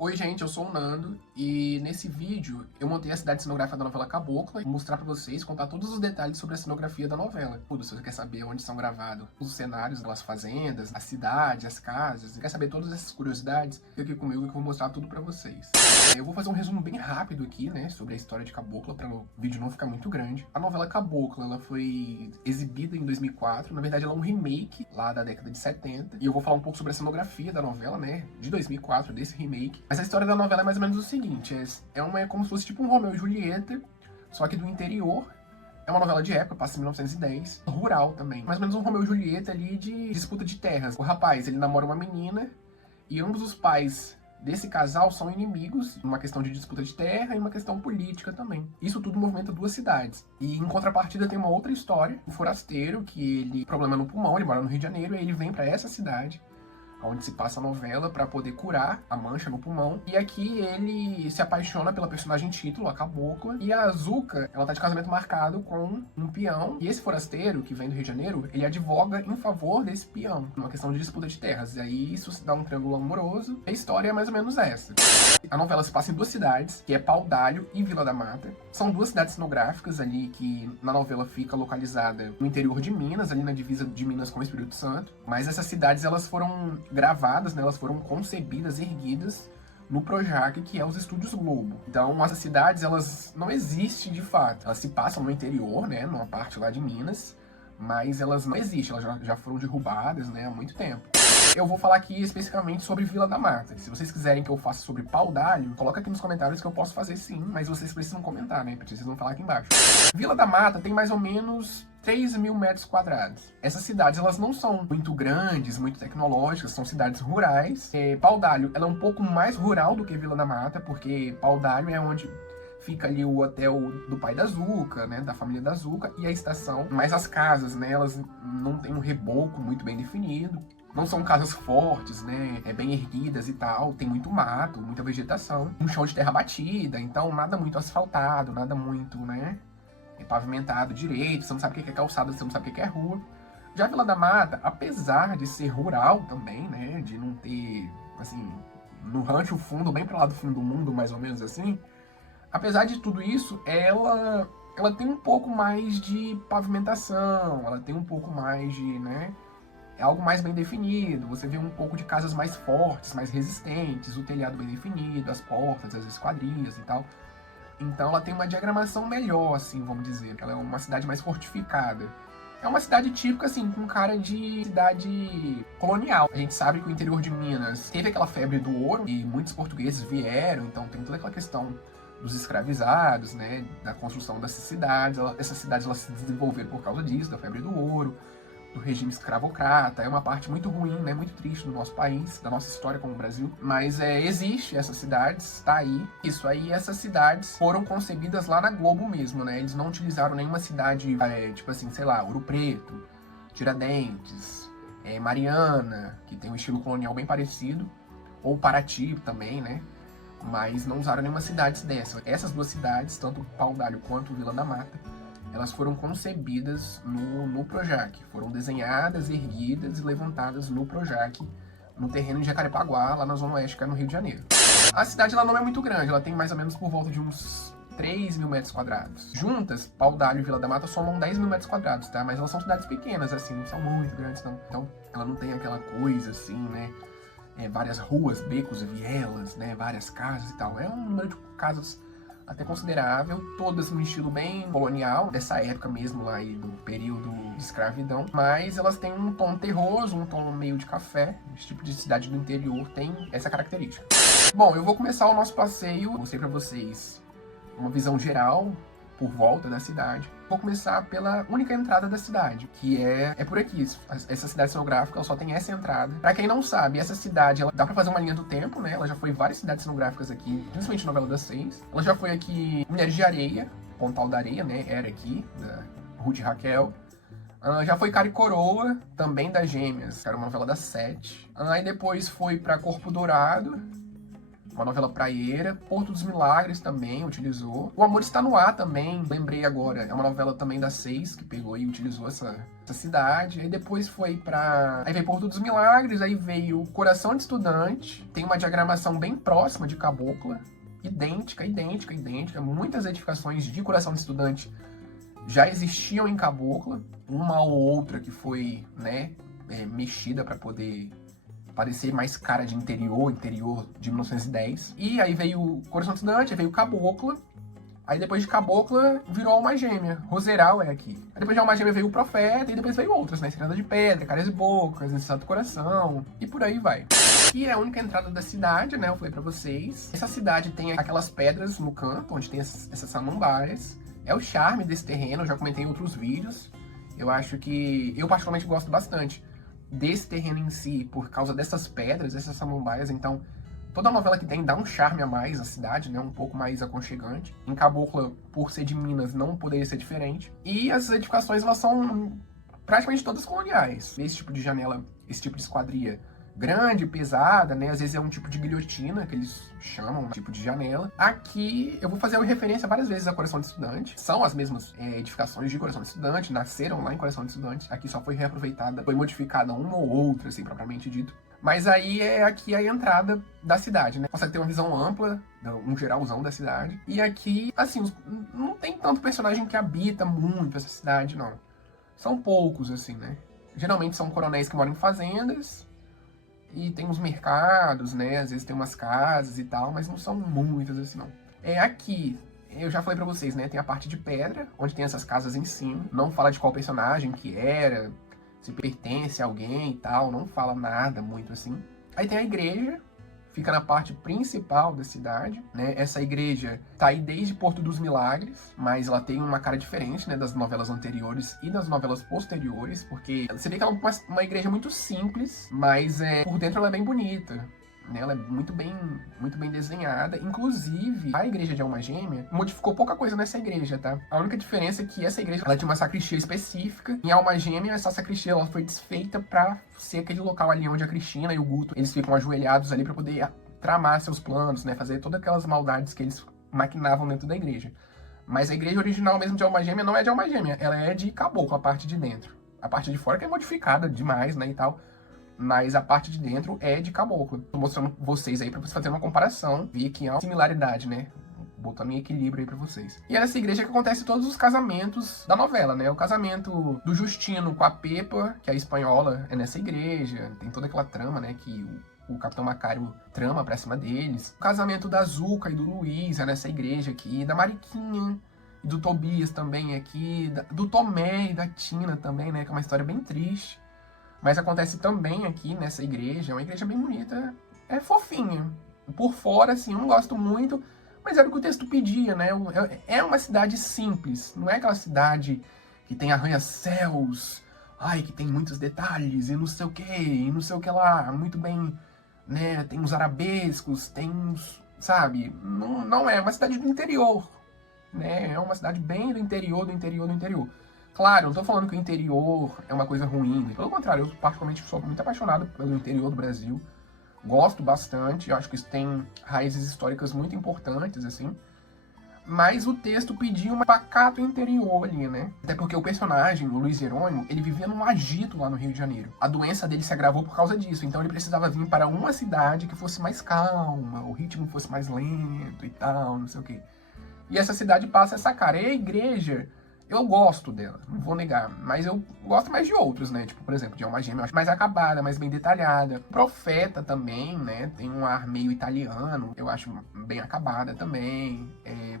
Oi gente, eu sou o Nando e nesse vídeo eu montei a cidade cenográfica da novela Cabocla e vou mostrar pra vocês, contar todos os detalhes sobre a cenografia da novela. Tudo, se você quer saber onde são gravados os cenários das fazendas, as cidades, as casas, e quer saber todas essas curiosidades, fica aqui comigo que eu vou mostrar tudo pra vocês. Eu vou fazer um resumo bem rápido aqui, né, sobre a história de Cabocla, para o vídeo não ficar muito grande. A novela Cabocla, ela foi exibida em 2004, na verdade ela é um remake lá da década de 70, e eu vou falar um pouco sobre a cenografia da novela, né, de 2004, desse remake. Mas a história da novela é mais ou menos o seguinte, é como se fosse tipo um Romeu e Julieta, só que do interior. É uma novela de época, passa em 1910, rural também. Mais ou menos um Romeu e Julieta ali de disputa de terras. O rapaz, ele namora uma menina, e ambos os pais desse casal são inimigos, uma questão de disputa de terra e uma questão política também. Isso tudo movimenta duas cidades. E em contrapartida tem uma outra história, o forasteiro, que ele tem problema no pulmão, ele mora no Rio de Janeiro, e aí ele vem para essa cidade onde se passa a novela, para poder curar a mancha no pulmão. E aqui ele se apaixona pela personagem título, a Cabocla. E a Zuca, ela tá de casamento marcado com um peão. E esse forasteiro, que vem do Rio de Janeiro, ele advoga em favor desse peão, numa questão de disputa de terras. E aí isso se dá um triângulo amoroso. A história é mais ou menos essa. A novela se passa em duas cidades, que é Paudalho e Vila da Mata. São duas cidades cenográficas ali, que na novela fica localizada no interior de Minas, ali na divisa de Minas com o Espírito Santo. Mas essas cidades, elas foram gravadas, né, elas foram concebidas, erguidas no Projac, que é os Estúdios Globo. Então, essas cidades, elas não existem de fato. Elas se passam no interior, né, numa parte lá de Minas, mas elas não existem, elas já foram derrubadas, né, há muito tempo. Eu vou falar aqui especificamente sobre Vila da Mata. Se vocês quiserem que eu faça sobre Paudalho, coloca aqui nos comentários que eu posso fazer sim, mas vocês precisam comentar, né? Precisam falar aqui embaixo. Vila da Mata tem mais ou menos 3.000 metros quadrados. Essas cidades, elas não são muito grandes, muito tecnológicas, são cidades rurais. Paudalho, ela é um pouco mais rural do que Vila da Mata, porque Paudalho é onde fica ali o hotel do pai da Zuca, né, da família da Zuca, e a estação. Mas as casas, né, elas não têm um reboco muito bem definido. Não são casas fortes, né, bem erguidas e tal, tem muito mato, muita vegetação, um chão de terra batida, então nada muito asfaltado, nada muito, né, pavimentado direito, você não sabe o que é calçada, você não sabe o que é rua. Já a Vila da Mata, apesar de ser rural também, né, de não ter, assim, no rancho fundo, bem para lá do fim do mundo, mais ou menos assim, apesar de tudo isso, ela tem um pouco mais de pavimentação, ela tem um pouco mais de, né, é algo mais bem definido, você vê um pouco de casas mais fortes, mais resistentes, o telhado bem definido, as portas, as esquadrias e tal. Então ela tem uma diagramação melhor, assim, vamos dizer. Ela é uma cidade mais fortificada. É uma cidade típica, assim, com cara de cidade colonial. A gente sabe que o interior de Minas teve aquela febre do ouro e muitos portugueses vieram, então tem toda aquela questão dos escravizados, né, da construção dessas cidades. Essas cidades, elas se desenvolveram por causa disso, da febre do ouro, do regime escravocrata. É uma parte muito ruim, né, muito triste do nosso país, da nossa história como Brasil. Mas existe essas cidades, tá aí. Isso aí, essas cidades foram concebidas lá na Globo mesmo, né? Eles não utilizaram nenhuma cidade, tipo assim, sei lá, Ouro Preto, Tiradentes, Mariana, que tem um estilo colonial bem parecido, ou Paraty também, né? Mas não usaram nenhuma cidade dessa. Essas duas cidades, tanto Paudalho quanto Vila da Mata, elas foram concebidas no Projac, foram desenhadas, erguidas e levantadas no Projac, no terreno de Jacarepaguá, lá na Zona Oeste, que é no Rio de Janeiro. A cidade, ela não é muito grande, ela tem mais ou menos por volta de uns 3.000 metros quadrados. Juntas, Paudalho e Vila da Mata somam 10.000 metros quadrados, tá? Mas elas são cidades pequenas, assim, não são muito grandes, não. Então, ela não tem aquela coisa, assim, né? Várias ruas, becos, vielas, né? Várias casas e tal. É um número de casas até considerável, todas no estilo bem colonial, dessa época mesmo lá aí, do período de escravidão, mas elas têm um tom terroso, um tom meio de café. Esse tipo de cidade do interior tem essa característica. Bom, eu vou começar o nosso passeio, mostrei pra vocês uma visão geral por volta da cidade. Vou começar pela única entrada da cidade, que é por aqui. Essa cidade cenográfica, ela só tem essa entrada. Pra quem não sabe, essa cidade, ela dá pra fazer uma linha do tempo, né? Ela já foi em várias cidades cenográficas aqui, principalmente novela das 6. Ela já foi aqui em Mulheres de Areia, Pontal da Areia, né? Era aqui, da Ruth e Raquel. Já foi Cara e Coroa, também das Gêmeas, que era uma novela das 7. Aí depois foi pra Corpo Dourado, uma novela praieira. Porto dos Milagres também utilizou. O Amor Está no Ar também, lembrei agora, é uma novela também da 6 que pegou e utilizou essa cidade. Aí depois aí veio Porto dos Milagres, aí veio Coração de Estudante, tem uma diagramação bem próxima de Cabocla, idêntica. Muitas edificações de Coração de Estudante já existiam em Cabocla, uma ou outra que foi, né, mexida para poder parecer mais cara de interior de 1910. E aí veio Coração de Estudante, aí veio Cabocla. Aí depois de Cabocla virou Alma Gêmea. Roseral é aqui. Aí depois de Alma Gêmea veio o Profeta e depois veio outras, né? Estrada de Pedra, Caras e Bocas, Necessidade do Coração e por aí vai. Aqui é a única entrada da cidade, né? Eu falei pra vocês. Essa cidade tem aquelas pedras no canto, onde tem essas samambaias. É o charme desse terreno, eu já comentei em outros vídeos. Eu acho que... Eu particularmente gosto bastante desse terreno em si, por causa dessas pedras, essas samambaias. Então, toda novela que tem dá um charme a mais à cidade, né? Um pouco mais aconchegante. Em Cabocla, por ser de Minas, não poderia ser diferente. E essas edificações, elas são praticamente todas coloniais. Esse tipo de janela, esse tipo de esquadria grande, pesada, né? Às vezes é um tipo de guilhotina, que eles chamam, um tipo de janela. Aqui, eu vou fazer uma referência várias vezes a Coração de Estudante. São as mesmas edificações de Coração de Estudante, nasceram lá em Coração de Estudante. Aqui só foi reaproveitada, foi modificada uma ou outra, assim, propriamente dito. Mas aí é aqui a entrada da cidade, né? Consegue ter uma visão ampla, um geralzão da cidade. E aqui, assim, não tem tanto personagem que habita muito essa cidade, não. São poucos, assim, né? Geralmente são coronéis que moram em fazendas. E tem uns mercados, né? Às vezes tem umas casas e tal, mas não são muitas assim, não. Aqui, eu já falei pra vocês, né? Tem a parte de pedra, onde tem essas casas em cima. Não fala de qual personagem que era, se pertence a alguém e tal. Não fala nada muito assim. Aí tem a igreja, fica na parte principal da cidade, né? Essa igreja tá aí desde Porto dos Milagres, mas ela tem uma cara diferente, né, das novelas anteriores e das novelas posteriores, porque você vê que ela é uma igreja muito simples, mas por dentro ela é bem bonita, né? Ela é muito bem desenhada. Inclusive, a igreja de Alma Gêmea modificou pouca coisa nessa igreja, tá? A única diferença é que essa igreja, ela tinha uma sacristia específica. Em Alma Gêmea, essa sacristia, ela foi desfeita pra ser aquele local ali onde a Cristina e o Guto, eles ficam ajoelhados ali pra poder tramar seus planos, né? Fazer todas aquelas maldades que eles maquinavam dentro da igreja. Mas a igreja original mesmo de Alma Gêmea não é de Alma Gêmea, ela é de Caboclo, a parte de dentro. A parte de fora que é modificada demais, né, e tal. Mas a parte de dentro é de Caboclo. Tô mostrando vocês aí pra vocês fazerem uma comparação, ver que há uma similaridade, né? Botando em equilíbrio aí pra vocês. E é nessa igreja que acontece todos os casamentos da novela, né? O casamento do Justino com a Pepa, que é a espanhola, é nessa igreja. Tem toda aquela trama, né? Que o Capitão Macário trama pra cima deles. O casamento da Zuca e do Luiz é nessa igreja aqui. Da Mariquinha e do Tobias também aqui. Do Tomé e da Tina também, né? Que é uma história bem triste. Mas acontece também aqui nessa igreja. É uma igreja bem bonita. É fofinha. Por fora, assim, eu não gosto muito. Mas era o que o texto pedia, né? É uma cidade simples. Não é aquela cidade que tem arranha-céus. Ai, que tem muitos detalhes e não sei o que. E não sei o que lá. Muito bem, né? Tem uns arabescos. Tem uns... Sabe? Não é uma cidade do interior. Né? É uma cidade bem do interior, do interior, do interior. Claro, não tô falando que o interior é uma coisa ruim. Pelo contrário, eu particularmente sou muito apaixonado pelo interior do Brasil. Gosto bastante, acho que isso tem raízes históricas muito importantes, assim. Mas o texto pedia um pacato interior ali, né? Até porque o personagem, o Luiz Jerônimo, ele vivia num agito lá no Rio de Janeiro. A doença dele se agravou por causa disso, então ele precisava vir para uma cidade que fosse mais calma, o ritmo fosse mais lento e tal, não sei o quê. E essa cidade passa essa cara. E a igreja... Eu gosto dela, não vou negar, mas eu gosto mais de outros, né? Tipo, por exemplo, de Alma Gêmea, eu acho mais acabada, mais bem detalhada. Profeta também, né? Tem um ar meio italiano, eu acho bem acabada também.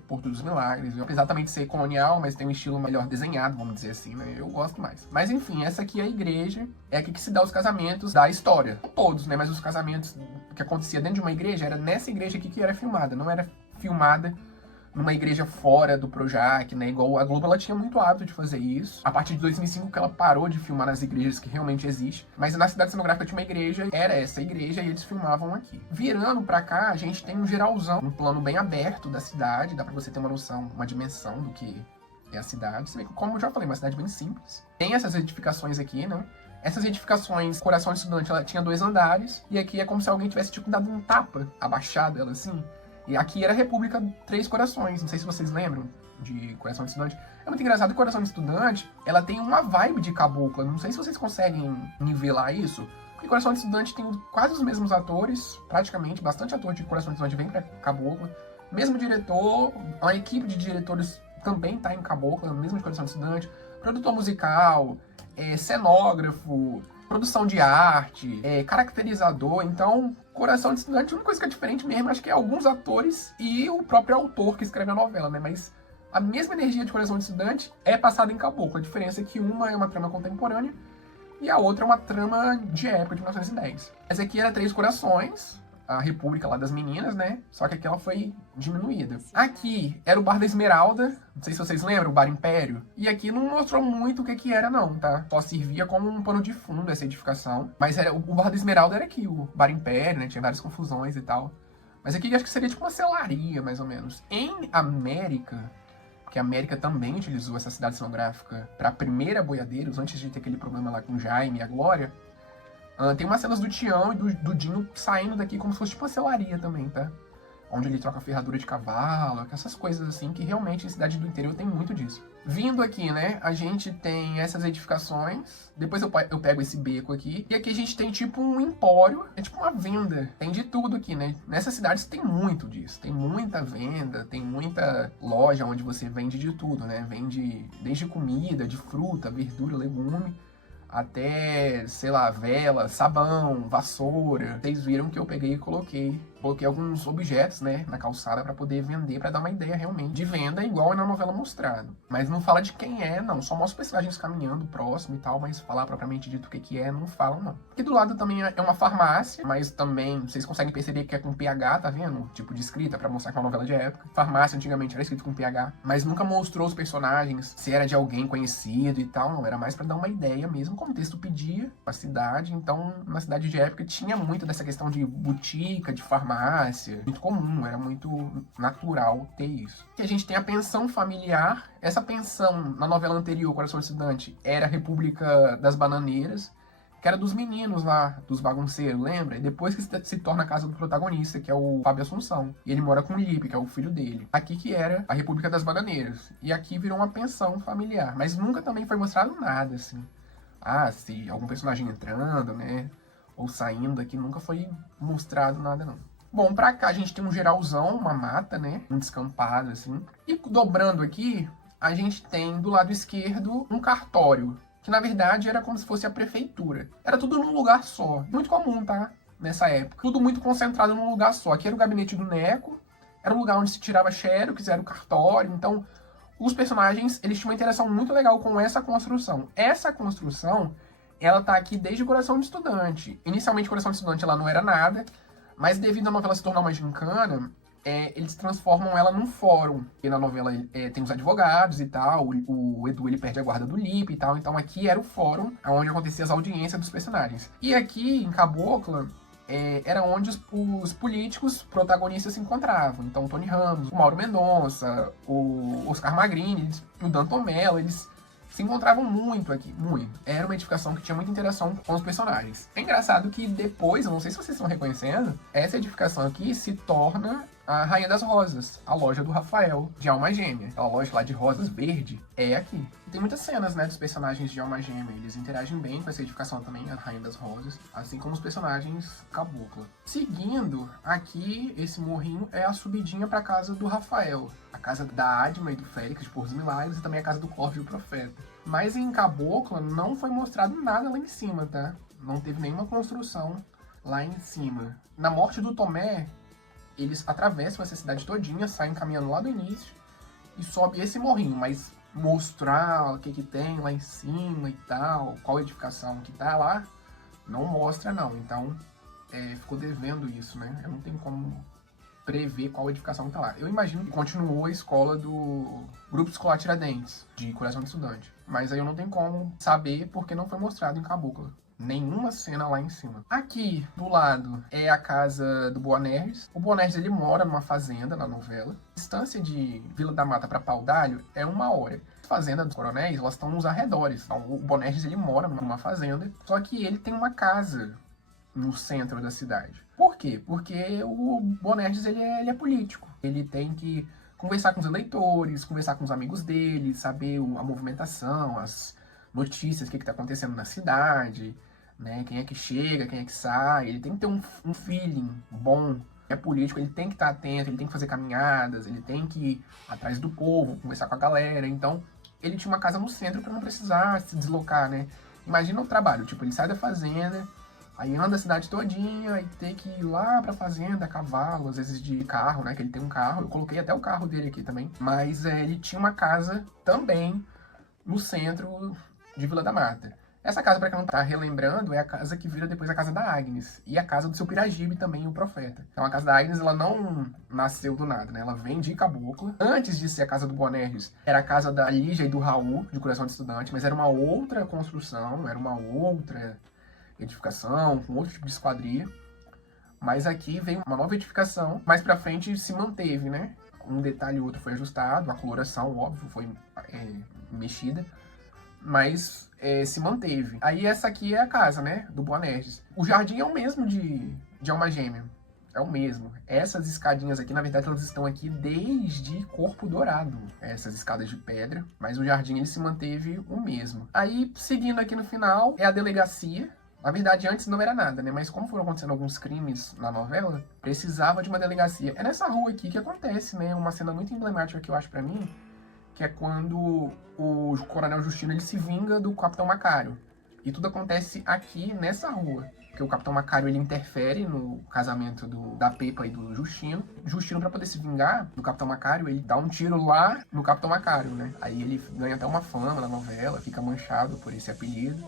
Porto dos Milagres, apesar também de ser colonial, mas tem um estilo melhor desenhado, vamos dizer assim, né? Eu gosto mais. Mas enfim, essa aqui é a igreja, é aqui que se dá os casamentos da história. Não todos, né? Mas os casamentos que acontecia dentro de uma igreja, era nessa igreja aqui que era filmada, não era filmada numa igreja fora do Projac, né? Igual a Globo, ela tinha muito hábito de fazer isso. A partir de 2005 que ela parou de filmar nas igrejas que realmente existem. Mas na cidade cenográfica tinha uma igreja, era essa igreja, e eles filmavam aqui. Virando pra cá, a gente tem um geralzão, um plano bem aberto da cidade, dá pra você ter uma noção, uma dimensão do que é a cidade. Você vê que, como eu já falei, uma cidade bem simples. Tem essas edificações aqui, né? Essas edificações, Coração de Estudante, ela tinha 2 andares, e aqui é como se alguém tivesse, tipo, dado um tapa, abaixado ela assim. E aqui era a República Três Corações, não sei se vocês lembram de Coração de Estudante. É muito engraçado que Coração de Estudante, ela tem uma vibe de cabocla, não sei se vocês conseguem nivelar isso, porque Coração de Estudante tem quase os mesmos atores, praticamente, bastante ator de Coração de Estudante vem pra cabocla, mesmo diretor, a equipe de diretores também tá em cabocla, mesmo de Coração de Estudante, produtor musical, cenógrafo, produção de arte, caracterizador. Então, Coração de Estudante, a única coisa que é diferente mesmo, acho que é alguns atores e o próprio autor que escreve a novela, né? Mas a mesma energia de Coração de Estudante é passada em Caboclo. A diferença é que uma é uma trama contemporânea e a outra é uma trama de época, de 1910. Essa aqui era Três Corações, a República lá das meninas, né? Só que aqui ela foi diminuída. Aqui era o Bar da Esmeralda, não sei se vocês lembram, o Bar Império. E aqui não mostrou muito o que era não, tá? Só servia como um pano de fundo essa edificação. Mas o Bar da Esmeralda era aqui, o Bar Império, né? Tinha várias confusões e tal. Mas aqui acho que seria tipo uma selaria, mais ou menos. Em América, que a América também utilizou essa cidade cenográfica para a primeira Boiadeiros, antes de ter aquele problema lá com o Jaime e a Glória, tem umas cenas do Tião e do Dinho saindo daqui como se fosse tipo uma selaria também, tá? Onde ele troca ferradura de cavalo, essas coisas assim, que realmente em cidade do interior tem muito disso. Vindo aqui, né, a gente tem essas edificações, depois eu pego esse beco aqui, e aqui a gente tem tipo um empório, é tipo uma venda, tem de tudo aqui, né? Nessas cidades tem muito disso, tem muita venda, tem muita loja onde você vende de tudo, né? Vende desde comida, de fruta, verdura, legume, até, sei lá, vela, sabão, vassoura. Vocês viram que eu peguei e coloquei alguns objetos, né, na calçada para poder vender, para dar uma ideia realmente de venda, igual é na novela mostrado. Mas não fala de quem é, não. Só mostra os personagens caminhando próximo e tal, mas falar propriamente dito o que é, não falam, não. Aqui do lado também é uma farmácia, mas também vocês conseguem perceber que é com PH, tá vendo? Tipo de escrita, para mostrar que é uma novela de época. Farmácia antigamente era escrito com PH, mas nunca mostrou os personagens, se era de alguém conhecido e tal, não. Era mais para dar uma ideia mesmo, como o texto pedia, a cidade. Então, na cidade de época tinha muito dessa questão de botica, de farmácia, muito comum, era muito natural ter isso. E a gente tem a pensão familiar. Essa pensão, na novela anterior, Coração de Estudante, era a República das Bananeiras, que era dos meninos lá, dos bagunceiros, lembra? E depois que se torna a casa do protagonista, que é o Fábio Assunção. E ele mora com o Lipe, que é o filho dele. Aqui que era a República das Bananeiras. E aqui virou uma pensão familiar. Mas nunca também foi mostrado nada, assim. Se algum personagem entrando, né? Ou saindo aqui, nunca foi mostrado nada, não. Bom, pra cá a gente tem um geralzão, uma mata, né? Um descampado, assim. E dobrando aqui, a gente tem do lado esquerdo um cartório, que na verdade era como se fosse a prefeitura. Era tudo num lugar só. Muito comum, tá? Nessa época. Tudo muito concentrado num lugar só. Aqui era o gabinete do Neco, era um lugar onde se tirava xerox, era o cartório. Então, os personagens, eles tinham uma interação muito legal com essa construção. Essa construção, ela tá aqui desde o Coração de Estudante. Inicialmente, Coração de Estudante, ela não era nada, mas devido à novela se tornar uma gincana, eles transformam ela num fórum. E na novela tem os advogados e tal, o Edu ele perde a guarda do Lipe e tal, então aqui era o fórum onde aconteciam as audiências dos personagens. E aqui, em Cabocla, era onde os políticos protagonistas se encontravam. Então o Tony Ramos, o Mauro Mendonça, o Oscar Magrini, o Danton Mello, eles se encontravam muito aqui, muito. Era uma edificação que tinha muita interação com os personagens. É engraçado que depois, eu não sei se vocês estão reconhecendo, essa edificação aqui se torna a Rainha das Rosas, a loja do Rafael, de Alma Gêmea. Aquela loja lá de rosas verde é aqui. Tem muitas cenas, né, dos personagens de Alma Gêmea. Eles interagem bem com essa edificação também, a Rainha das Rosas, assim como os personagens Cabocla. Seguindo, aqui, esse morrinho é a subidinha pra casa do Rafael. A casa da Adma e do Félix, de Portos Milagres, e também a casa do Clóvis e o Profeta. Mas em Cabocla não foi mostrado nada lá em cima, tá? Não teve nenhuma construção lá em cima. Na morte do Tomé, eles atravessam essa cidade todinha, saem caminhando lá do início e sobe esse morrinho, mas mostrar o que tem lá em cima e tal, qual edificação que tá lá, não mostra não. Então, ficou devendo isso, né? Eu não tenho como prever qual edificação tá lá. Eu imagino que continuou a escola do Grupo Escolar Tiradentes, de Coração de Estudante. Mas aí eu não tenho como saber porque não foi mostrado em Cabocla. Nenhuma cena lá em cima. Aqui, do lado, é a casa do Boanerges. O Boanerges, ele mora numa fazenda na novela. A distância de Vila da Mata para Pau d'Alho é 1 hora. fazendas dos coronéis, elas estão nos arredores. Então, o Bonerges, ele mora numa fazenda, só que ele tem uma casa no centro da cidade. Por quê? Porque o Bonerges, ele é político. Ele tem que conversar com os eleitores, conversar com os amigos dele, saber a movimentação, as notícias, o que está acontecendo na cidade, né? Quem é que chega, quem é que sai. Ele tem que ter um feeling bom. É político, ele tem que estar atento, ele tem que fazer caminhadas, ele tem que ir atrás do povo, conversar com a galera. Então, ele tinha uma casa no centro para não precisar se deslocar, né? Imagina o trabalho, tipo, ele sai da fazenda, aí anda a cidade todinha, aí tem que ir lá pra fazenda, a cavalo, às vezes de carro, né? Que ele tem um carro, eu coloquei até o carro dele aqui também. Mas ele tinha uma casa também no centro de Vila da Mata. Essa casa, para quem não tá relembrando, é a casa que vira depois a casa da Agnes. E a casa do seu Piragibe também, o profeta. Então a casa da Agnes, ela não nasceu do nada, né? Ela vem de Cabocla. Antes de ser a casa do Bonerges, era a casa da Lígia e do Raul, de Coração de Estudante, mas era uma outra construção, era uma outra edificação, com outro tipo de esquadria. Mas aqui veio uma nova edificação. Mais pra frente se manteve, né? Um detalhe ou outro foi ajustado, a coloração, óbvio, foi mexida. Mas se manteve. Aí essa aqui é a casa, né, do Bonerges. O jardim é o mesmo de Alma Gêmea. É o mesmo. Essas escadinhas aqui, na verdade, elas estão aqui desde Corpo Dourado. Essas escadas de pedra. Mas o jardim, ele se manteve o mesmo. Aí, seguindo aqui no final, é a delegacia. Na verdade, antes não era nada, né? Mas como foram acontecendo alguns crimes na novela, precisava de uma delegacia. É nessa rua aqui que acontece, né? Uma cena muito emblemática que eu acho pra mim, que é quando o Coronel Justino, ele se vinga do Capitão Macário. E tudo acontece aqui nessa rua. Porque o Capitão Macário, ele interfere no casamento da Pepa e do Justino. Justino, pra poder se vingar do Capitão Macário, ele dá um tiro lá no Capitão Macário, né? Aí ele ganha até uma fama na novela, fica manchado por esse apelido.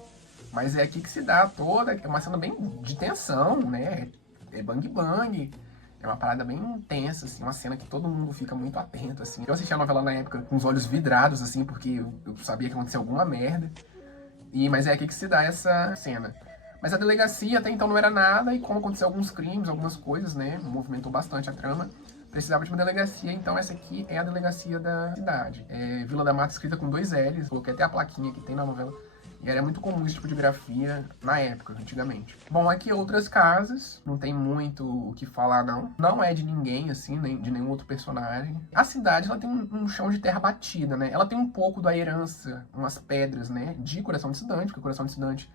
Mas é aqui que se dá toda... É uma cena bem de tensão, né? É bang bang. É uma parada bem intensa, assim, uma cena que todo mundo fica muito atento, assim. Eu assisti a novela na época com os olhos vidrados, assim, porque eu sabia que ia acontecer alguma merda. Mas é aqui que se dá essa cena. Mas a delegacia até então não era nada, e como aconteceu alguns crimes, algumas coisas, né, movimentou bastante a trama, precisava de uma delegacia, então essa aqui é a delegacia da cidade. É Vila da Mata, escrita com 2 L's, coloquei até a plaquinha que tem na novela. E era muito comum esse tipo de grafia na época, antigamente. Bom, aqui outras casas, não tem muito o que falar não. Não é de ninguém, assim, nem de nenhum outro personagem. A cidade, ela tem um chão de terra batida, né? Ela tem um pouco da herança, umas pedras, né? De Coração de Estudante, porque o Coração de Estudante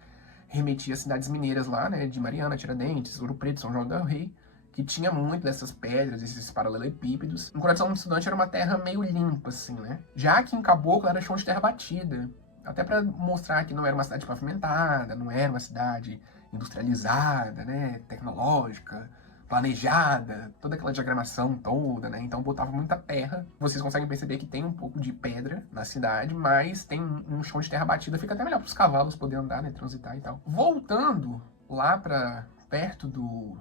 remetia às cidades mineiras lá, né? De Mariana, Tiradentes, Ouro Preto, São João del Rei, que tinha muito dessas pedras, esses paralelepípedos. O Coração de Estudante era uma terra meio limpa, assim, né? Já que em Caboclo era chão de terra batida. Até para mostrar que não era uma cidade pavimentada, não era uma cidade industrializada, né, tecnológica, planejada, toda aquela diagramação toda, né? Então botava muita terra. Vocês conseguem perceber que tem um pouco de pedra na cidade, mas tem um chão de terra batida, fica até melhor para os cavalos poderem andar, né, transitar e tal. Voltando lá para perto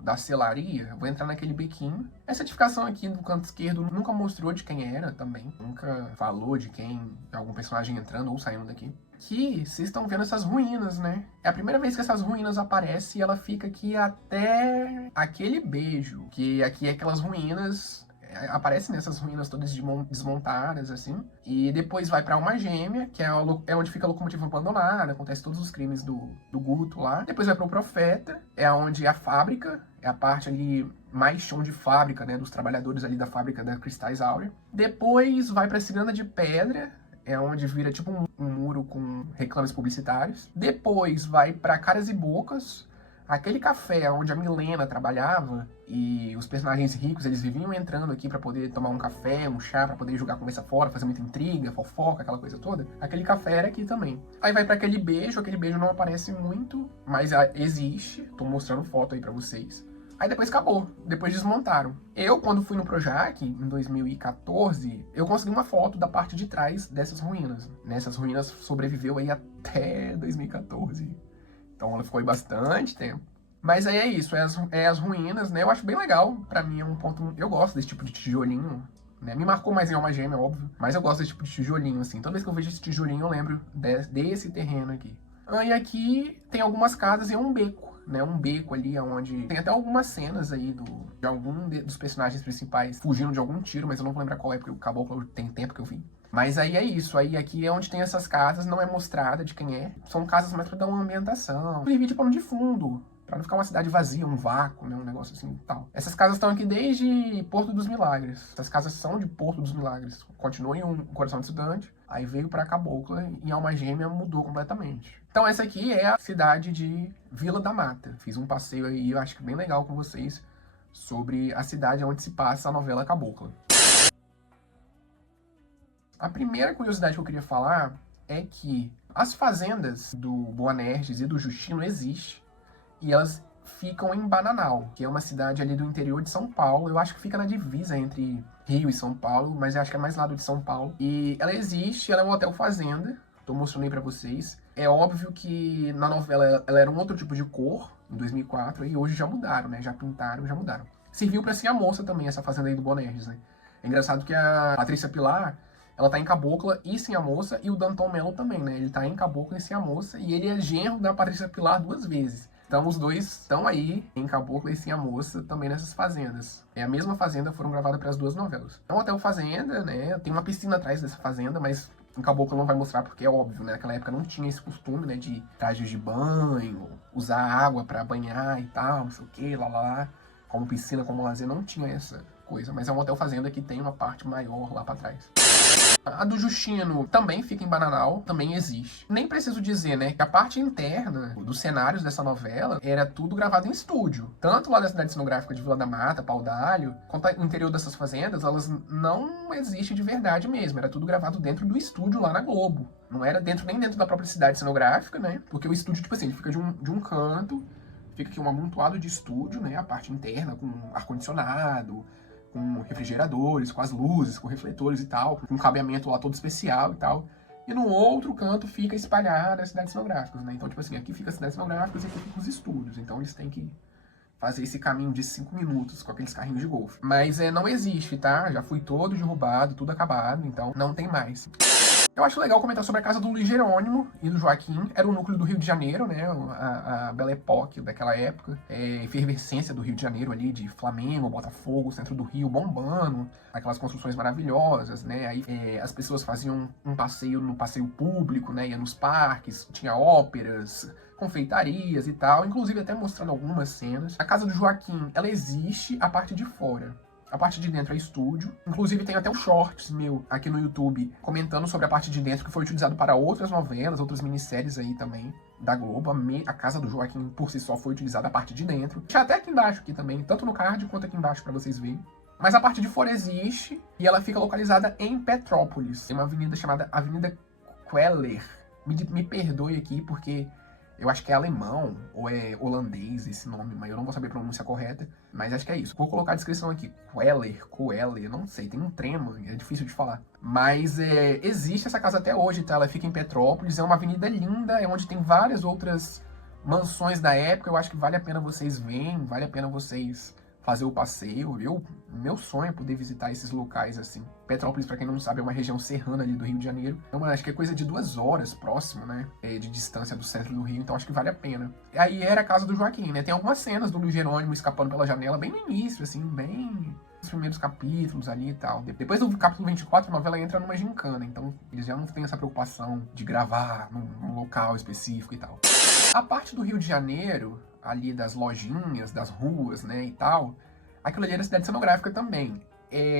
da selaria, vou entrar naquele bequinho. Essa edificação aqui no canto esquerdo nunca mostrou de quem era também. Nunca falou de quem, algum personagem entrando ou saindo daqui. Que vocês estão vendo essas ruínas, né? É a primeira vez que essas ruínas aparecem e ela fica aqui até aquele beijo. Que aqui é aquelas ruínas... Aparece nessas ruínas todas desmontadas, assim. E depois vai pra Alma Gêmea, que é onde fica a locomotiva abandonada, acontece todos os crimes do Guto lá. Depois vai pro Profeta, é onde a fábrica, é a parte ali mais chão de fábrica, né, dos trabalhadores ali da fábrica da Cristais Áurea. Depois vai pra Ciranda de Pedra, é onde vira tipo um muro com reclames publicitários. Depois vai pra Caras e Bocas, aquele café onde a Milena trabalhava e os personagens ricos, eles viviam entrando aqui pra poder tomar um café, um chá, pra poder jogar a conversa fora, fazer muita intriga, fofoca, aquela coisa toda. Aquele café era aqui também. Aí vai pra aquele beijo não aparece muito, mas existe. Tô mostrando foto aí pra vocês. Aí depois acabou, depois desmontaram. Eu, quando fui no Projac, em 2014, eu consegui uma foto da parte de trás dessas ruínas. Nessas ruínas sobreviveu aí até 2014. Então ela ficou aí bastante tempo. Mas aí é isso, é as ruínas, né? Eu acho bem legal, pra mim é um ponto... Eu gosto desse tipo de tijolinho, né? Me marcou mais em Alma Gêmea, óbvio. Mas eu gosto desse tipo de tijolinho, assim. Toda vez que eu vejo esse tijolinho, eu lembro desse terreno aqui. E aqui tem algumas casas e é um beco. né? Um beco ali onde tem até algumas cenas aí de algum dos personagens principais fugindo de algum tiro, mas eu não vou lembrar qual é, porque o Caboclo tem tempo que eu vi. Mas aí é isso, aí aqui é onde tem essas casas, não é mostrada de quem é. São casas mais pra dar uma ambientação. Servir de pano de fundo, pra não ficar uma cidade vazia, um vácuo, né? Um negócio assim e tal. Essas casas estão aqui desde Porto dos Milagres. Essas casas são de Porto dos Milagres. Continua em um Coração de Estudante, aí veio pra Cabocla e em Alma Gêmea mudou completamente. Então essa aqui é a cidade de Vila da Mata. Fiz um passeio aí, eu acho que bem legal com vocês, sobre a cidade onde se passa a novela Cabocla. A primeira curiosidade que eu queria falar é que as fazendas do Boanerges e do Justino existem e elas ficam em Bananal, que é uma cidade ali do interior de São Paulo. Eu acho que fica na divisa entre Rio e São Paulo, mas eu acho que é mais lado de São Paulo. E ela existe, ela é um hotel fazenda, tô mostrando aí pra vocês. É óbvio que na novela ela era um outro tipo de cor, em 2004, e hoje já mudaram, né? Já pintaram, já mudaram. Serviu pra ser a moça também, essa fazenda aí do Boanerges, né? É engraçado que a Patrícia Pilar, ela tá em Cabocla e Sim a Moça, e o Danton Mello também, né? Ele tá em Cabocla e Sim a Moça, e ele é genro da Patrícia Pilar 2 vezes. Então os dois estão aí em Cabocla e Sim a Moça, também nessas fazendas. É a mesma fazenda, foram gravadas para as 2 novelas. É um hotel fazenda, né? Tem uma piscina atrás dessa fazenda, mas em Cabocla não vai mostrar porque é óbvio, né? Naquela época não tinha esse costume, né? De trajes de banho, usar água para banhar e tal, não sei o que, lá. Como piscina, como lazer, não tinha essa coisa. Mas é um hotel fazenda que tem uma parte maior lá para trás. A do Justino também fica em Bananal, também existe. Nem preciso dizer, né, que a parte interna dos cenários dessa novela era tudo gravado em estúdio. Tanto lá da cidade cenográfica de Vila da Mata, Pau d'Alho, quanto o interior dessas fazendas, elas não existem de verdade mesmo. Era tudo gravado dentro do estúdio lá na Globo. Não era nem dentro da própria cidade cenográfica, né, porque o estúdio, tipo assim, ele fica de um canto, fica aqui um amontoado de estúdio, né, a parte interna com ar-condicionado, com refrigeradores, com as luzes, com refletores e tal, com um cabeamento lá todo especial e tal. E no outro canto fica espalhada as cidades cenográficas, né? Então, tipo assim, aqui fica as cidades cenográficas e aqui fica os estúdios. Então eles têm que fazer esse caminho de 5 minutos com aqueles carrinhos de golfe. Mas não existe, tá? Já foi todo derrubado, tudo acabado, então não tem mais. Eu acho legal comentar sobre a casa do Luiz Jerônimo e do Joaquim. Era o núcleo do Rio de Janeiro, né? A Belle Époque daquela época. Efervescência do Rio de Janeiro ali, de Flamengo, Botafogo, centro do Rio bombando. Aquelas construções maravilhosas, né? Aí as pessoas faziam um passeio no passeio público, né? Ia nos parques, tinha óperas, confeitarias e tal. Inclusive até mostrando algumas cenas. A casa do Joaquim, ela existe a parte de fora. A parte de dentro é estúdio. Inclusive tem até um shorts meu aqui no YouTube comentando sobre a parte de dentro que foi utilizado para outras novelas, outras minisséries aí também da Globo. A casa do Joaquim por si só foi utilizada a parte de dentro. Deixa até aqui embaixo aqui também, tanto no card quanto aqui embaixo para vocês verem. Mas a parte de fora existe e ela fica localizada em Petrópolis. Tem uma avenida chamada Avenida Queller. Me perdoe aqui porque eu acho que é alemão ou é holandês esse nome, mas eu não vou saber a pronúncia correta. Mas acho que é isso. Vou colocar a descrição aqui. Queller, não sei, tem um trema, é difícil de falar. Mas existe essa casa até hoje, tá? Ela fica em Petrópolis, é uma avenida linda, é onde tem várias outras mansões da época. Eu acho que vale a pena vocês verem, vale a pena vocês fazer o passeio. Meu sonho é poder visitar esses locais assim. Petrópolis, pra quem não sabe, é uma região serrana ali do Rio de Janeiro. Então, acho que é coisa de 2 horas próximo, né? De distância do centro do Rio, então acho que vale a pena. E aí era a casa do Joaquim, né? Tem algumas cenas do Luiz Jerônimo escapando pela janela, bem no início, assim, bem nos primeiros capítulos ali e tal. Depois do capítulo 24, a novela entra numa gincana, então eles já não têm essa preocupação de gravar num local específico e tal. A parte do Rio de Janeiro, ali das lojinhas, das ruas, né, e tal, aquilo ali era cidade cenográfica também.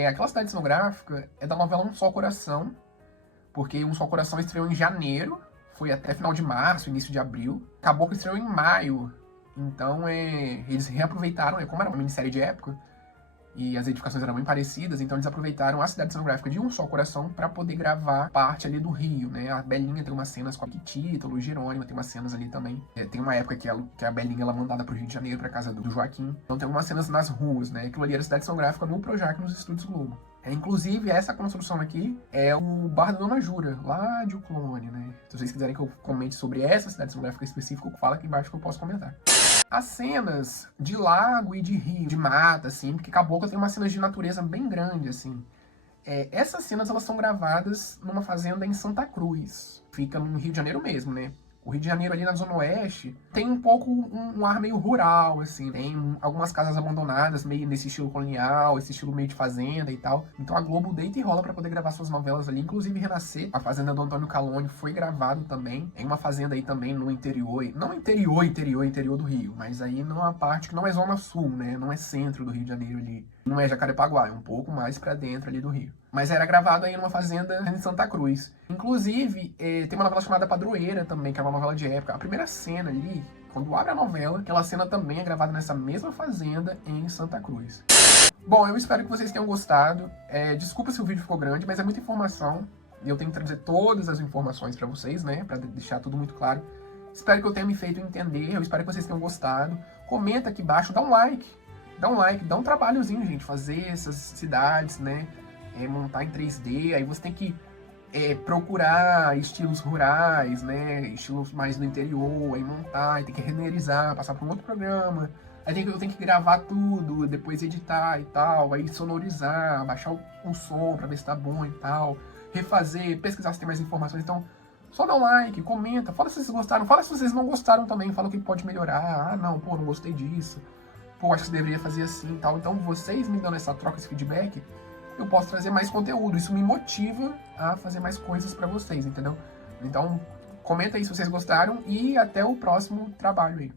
Aquela cidade cenográfica é da novela Um Só Coração, porque Um Só Coração estreou em janeiro, foi até final de março, início de abril. Caboclo estreou em maio, então eles reaproveitaram, como era uma minissérie de época, e as edificações eram bem parecidas, então eles aproveitaram a cidade cenográfica de Um Só Coração para poder gravar parte ali do Rio, né? A Belinha tem umas cenas com a Kitita, o Luiz Jerônimo tem umas cenas ali também. Tem uma época que a Belinha ela é mandada pro Rio de Janeiro, pra casa do Joaquim. Então tem umas cenas nas ruas, né? Aquilo ali era cidade cenográfica no Projac, nos estúdios Globo. Inclusive, essa construção aqui é o Bar da Dona Jura, lá de O Clone, né? Se vocês quiserem que eu comente sobre essa cidade cenográfica específica, fala aqui embaixo que eu posso comentar. As cenas de lago e de rio, de mata, assim, porque Caboclo tem umas cenas de natureza bem grande, assim. Essas cenas, elas são gravadas numa fazenda em Santa Cruz. Fica no Rio de Janeiro mesmo, né? O Rio de Janeiro ali na Zona Oeste tem um pouco um ar meio rural, assim. Tem algumas casas abandonadas, meio nesse estilo colonial, esse estilo meio de fazenda e tal. Então a Globo deita e rola pra poder gravar suas novelas ali. Inclusive Renascer, a Fazenda do Antônio Calone, foi gravado também. Tem uma fazenda aí também no interior. Não interior do Rio, mas aí numa parte que não é Zona Sul, né? Não é centro do Rio de Janeiro ali. Não é Jacarepaguá, é um pouco mais pra dentro ali do Rio. Mas era gravado aí numa fazenda em Santa Cruz. Inclusive, tem uma novela chamada Padroeira também, que é uma novela de época. A primeira cena ali, quando abre a novela, aquela cena também é gravada nessa mesma fazenda em Santa Cruz. Bom, eu espero que vocês tenham gostado. Desculpa se o vídeo ficou grande, mas é muita informação. E eu tenho que trazer todas as informações pra vocês, né? Pra deixar tudo muito claro. Espero que eu tenha me feito entender. Eu espero que vocês tenham gostado. Comenta aqui embaixo, dá um like. Dá um trabalhozinho, gente. Fazer essas cidades, né? Montar em 3D, aí você tem que procurar estilos rurais, né, estilos mais no interior, aí montar, aí tem que renderizar, passar por um outro programa, aí eu tenho que gravar tudo, depois editar e tal, aí sonorizar, baixar o som pra ver se tá bom e tal, refazer, pesquisar se tem mais informações, então só dá um like, comenta, fala se vocês gostaram, fala se vocês não gostaram também, fala o que pode melhorar, ah não, pô, não gostei disso, pô, acho que você deveria fazer assim e tal, então vocês me dando essa troca, esse feedback, eu posso trazer mais conteúdo. Isso me motiva a fazer mais coisas pra vocês, entendeu? Então, comenta aí se vocês gostaram e até o próximo trabalho aí.